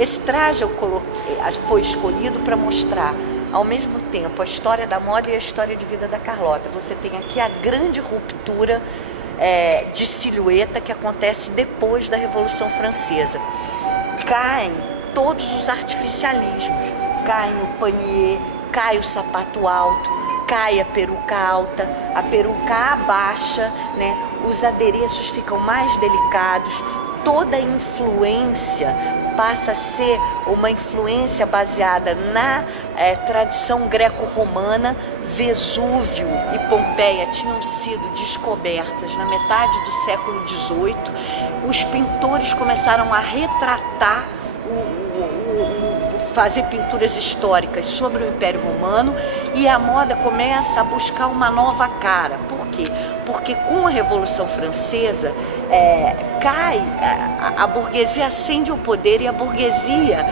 Esse traje foi escolhido para mostrar ao mesmo tempo a história da moda e a história de vida da Carlota. Você tem aqui a grande ruptura de silhueta que acontece depois da Revolução Francesa. Caem todos os artificialismos, cai o panier, cai o sapato alto, cai a peruca alta, a peruca abaixa, né? Os adereços ficam mais delicados, toda a influência passa a ser uma influência baseada na tradição greco-romana. Vesúvio e Pompeia tinham sido descobertas na metade do século XVIII. Os pintores começaram a retratar, fazer pinturas históricas sobre o Império Romano, e a moda começa a buscar uma nova cara. Por quê? Porque com a Revolução Francesa a burguesia ascende ao poder, e a burguesia,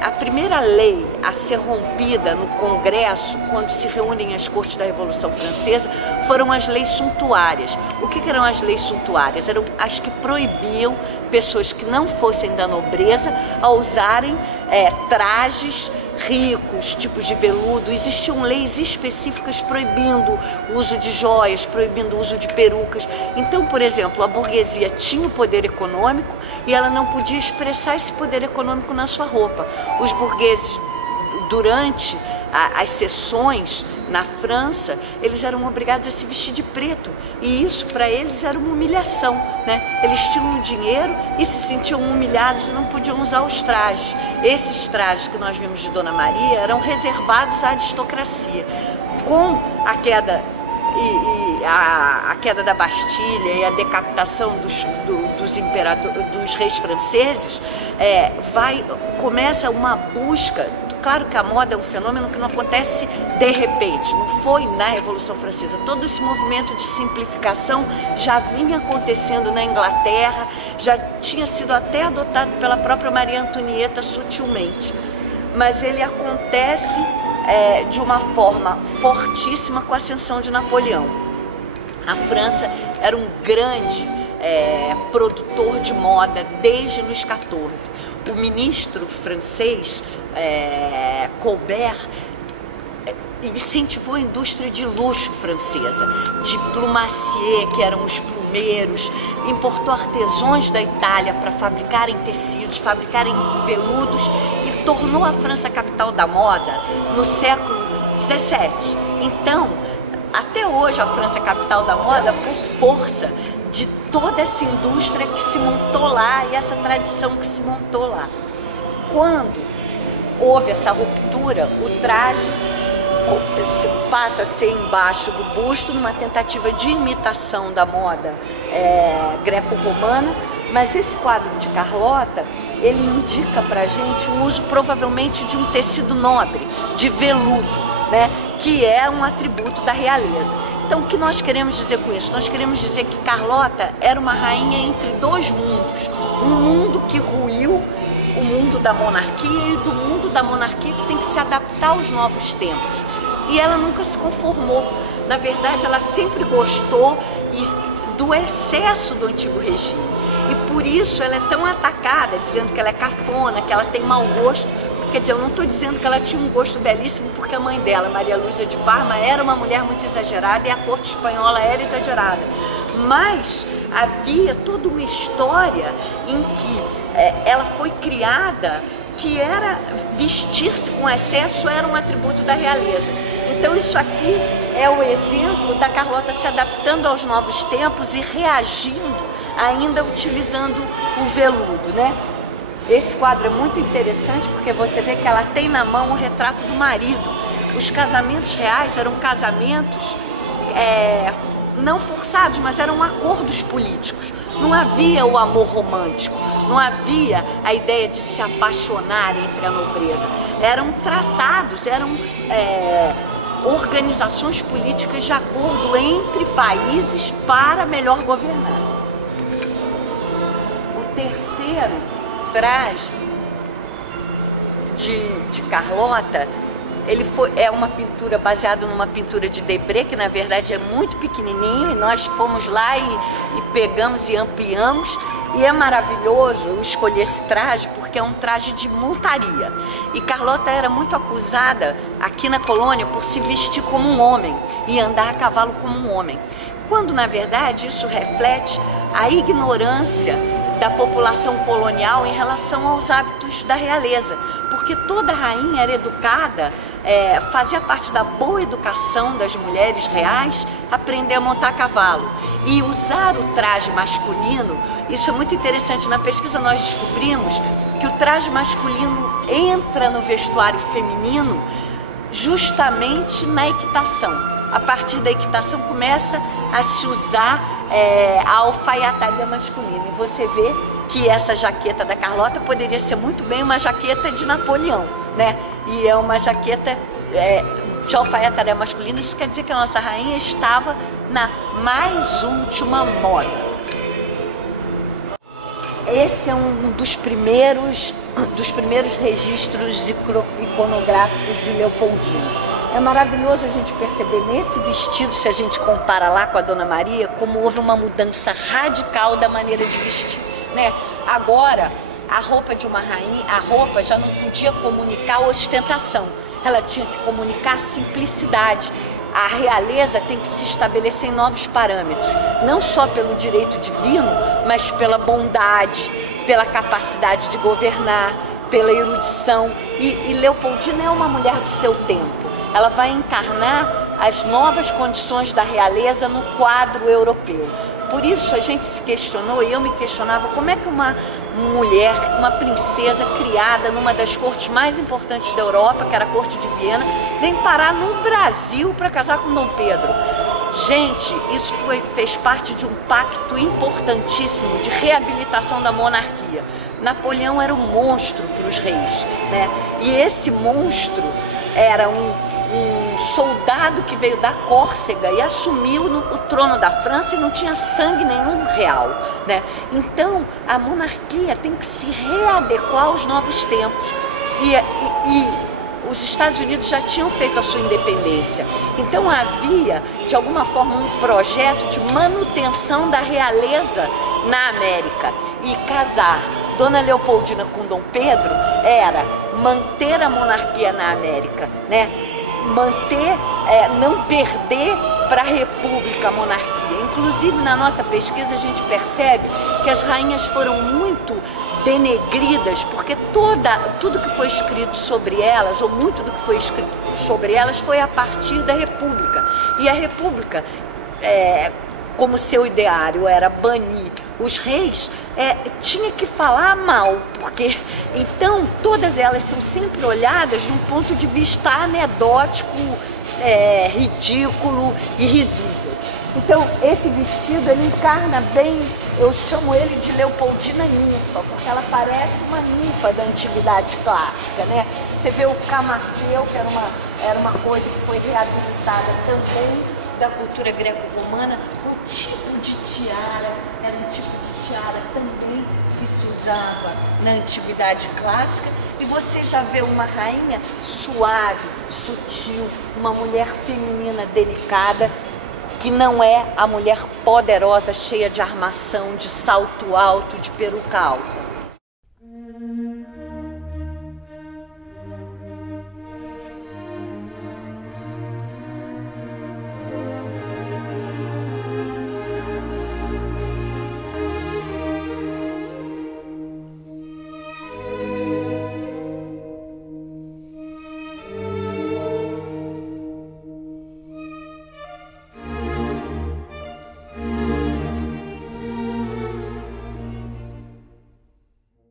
a primeira lei a ser rompida no Congresso, quando se reúnem as cortes da Revolução Francesa, foram as leis suntuárias. O que eram as leis suntuárias? Eram as que proibiam pessoas que não fossem da nobreza a usarem trajes ricos, tipos de veludo. Existiam leis específicas proibindo o uso de joias, proibindo o uso de perucas. Então, por exemplo, a burguesia tinha o poder econômico e ela não podia expressar esse poder econômico na sua roupa. Os burgueses, durante as sessões na França, eles eram obrigados a se vestir de preto, e isso para eles era uma humilhação, né? Eles tinham dinheiro e se sentiam humilhados e não podiam usar os trajes. Esses trajes que nós vimos de Dona Maria eram reservados à aristocracia. Com a queda a queda da Bastilha e a decapitação dos reis franceses, começa uma busca. Claro que a moda é um fenômeno que não acontece de repente, não foi na Revolução Francesa. Todo esse movimento de simplificação já vinha acontecendo na Inglaterra, já tinha sido até adotado pela própria Maria Antonieta sutilmente. Mas ele acontece de uma forma fortíssima com a ascensão de Napoleão. A França era um grande produtor de moda desde Luís XIV. O ministro francês, Colbert, incentivou a indústria de luxo francesa, de plumacier, que eram os plumeiros, importou artesãos da Itália para fabricarem tecidos, fabricarem veludos, e tornou a França a capital da moda no século XVII. Então, até hoje a França é a capital da moda por força de toda essa indústria que se montou lá e essa tradição que se montou lá. Quando houve essa ruptura, o traje passa a ser embaixo do busto, numa tentativa de imitação da moda greco-romana, mas esse quadro de Carlota, ele indica pra gente o uso provavelmente de um tecido nobre, de veludo, né, que é um atributo da realeza. Então, o que nós queremos dizer com isso? Nós queremos dizer que Carlota era uma rainha entre dois mundos, um mundo que ruiu, o mundo da monarquia, e do mundo da monarquia que tem que se adaptar aos novos tempos. E ela nunca se conformou. Na verdade, ela sempre gostou do excesso do antigo regime. E por isso ela é tão atacada, dizendo que ela é cafona, que ela tem mau gosto. Quer dizer, eu não estou dizendo que ela tinha um gosto belíssimo, porque a mãe dela, Maria Lúcia de Parma, era uma mulher muito exagerada e a corte espanhola era exagerada. Mas havia toda uma história em que ela foi criada, que era vestir-se com excesso era um atributo da realeza. Então isso aqui é o exemplo da Carlota se adaptando aos novos tempos e reagindo, ainda utilizando o veludo, né? Esse quadro é muito interessante porque você vê que ela tem na mão o retrato do marido. Os casamentos reais eram casamentos não forçados, mas eram acordos políticos. Não havia o amor romântico, não havia a ideia de se apaixonar entre a nobreza. Eram tratados, eram organizações políticas de acordo entre países para melhor governar. O terceiro traje de Carlota é uma pintura baseada numa pintura de Debré, que na verdade é muito pequenininho, e nós fomos lá e pegamos e ampliamos. E é maravilhoso eu escolher esse traje porque é um traje de montaria. E Carlota era muito acusada aqui na colônia por se vestir como um homem e andar a cavalo como um homem. Quando na verdade isso reflete a ignorância da população colonial em relação aos hábitos da realeza. Porque toda rainha era educada, fazia parte da boa educação das mulheres reais aprender a montar a cavalo. E usar o traje masculino, isso é muito interessante. Na pesquisa nós descobrimos que o traje masculino entra no vestuário feminino justamente na equitação. A partir da equitação começa a se usar a alfaiataria masculina. E você vê que essa jaqueta da Carlota poderia ser muito bem uma jaqueta de Napoleão, né? E é uma jaqueta de alfaiataria masculina. Isso quer dizer que a nossa rainha estava na mais última moda. Esse é um dos primeiros registros iconográficos de Leopoldina. É maravilhoso a gente perceber nesse vestido, se a gente compara lá com a Dona Maria, como houve uma mudança radical da maneira de vestir, né? Agora, a roupa de uma rainha, a roupa já não podia comunicar ostentação, ela tinha que comunicar simplicidade. A realeza tem que se estabelecer em novos parâmetros, não só pelo direito divino, mas pela bondade, pela capacidade de governar, pela erudição. E Leopoldina é uma mulher do seu tempo. Ela vai encarnar as novas condições da realeza no quadro europeu. Por isso a gente se questionou, e eu me questionava, como é que uma mulher, uma princesa criada numa das cortes mais importantes da Europa, que era a corte de Viena, vem parar no Brasil para casar com Dom Pedro. Gente, isso fez parte de um pacto importantíssimo de reabilitação da monarquia. Napoleão era um monstro para os reis, né? E esse monstro era um soldado que veio da Córcega e assumiu o trono da França e não tinha sangue nenhum real, né? Então a monarquia tem que se readequar aos novos tempos e os Estados Unidos já tinham feito a sua independência. Então havia de alguma forma um projeto de manutenção da realeza na América. E casar Dona Leopoldina com Dom Pedro era manter a monarquia na América, né? Manter, não perder para a república a monarquia. Inclusive na nossa pesquisa a gente percebe que as rainhas foram muito denegridas, porque tudo que foi escrito sobre elas, ou muito do que foi escrito sobre elas, foi a partir da república. E a república, como seu ideário era banir os reis, tinha que falar mal, porque então todas elas são sempre olhadas de um ponto de vista anedótico, ridículo e risível. Então esse vestido ele encarna bem, eu chamo ele de Leopoldina ninfa, porque ela parece uma ninfa da antiguidade clássica, né? Você vê o camafeu, que era uma coisa que foi reabilitada também da cultura greco-romana. O tipo de tiara era um tipo de tiara também que se usava na antiguidade clássica. E você já vê uma rainha suave, sutil, uma mulher feminina delicada, que não é a mulher poderosa, cheia de armação, de salto alto, de peruca alta.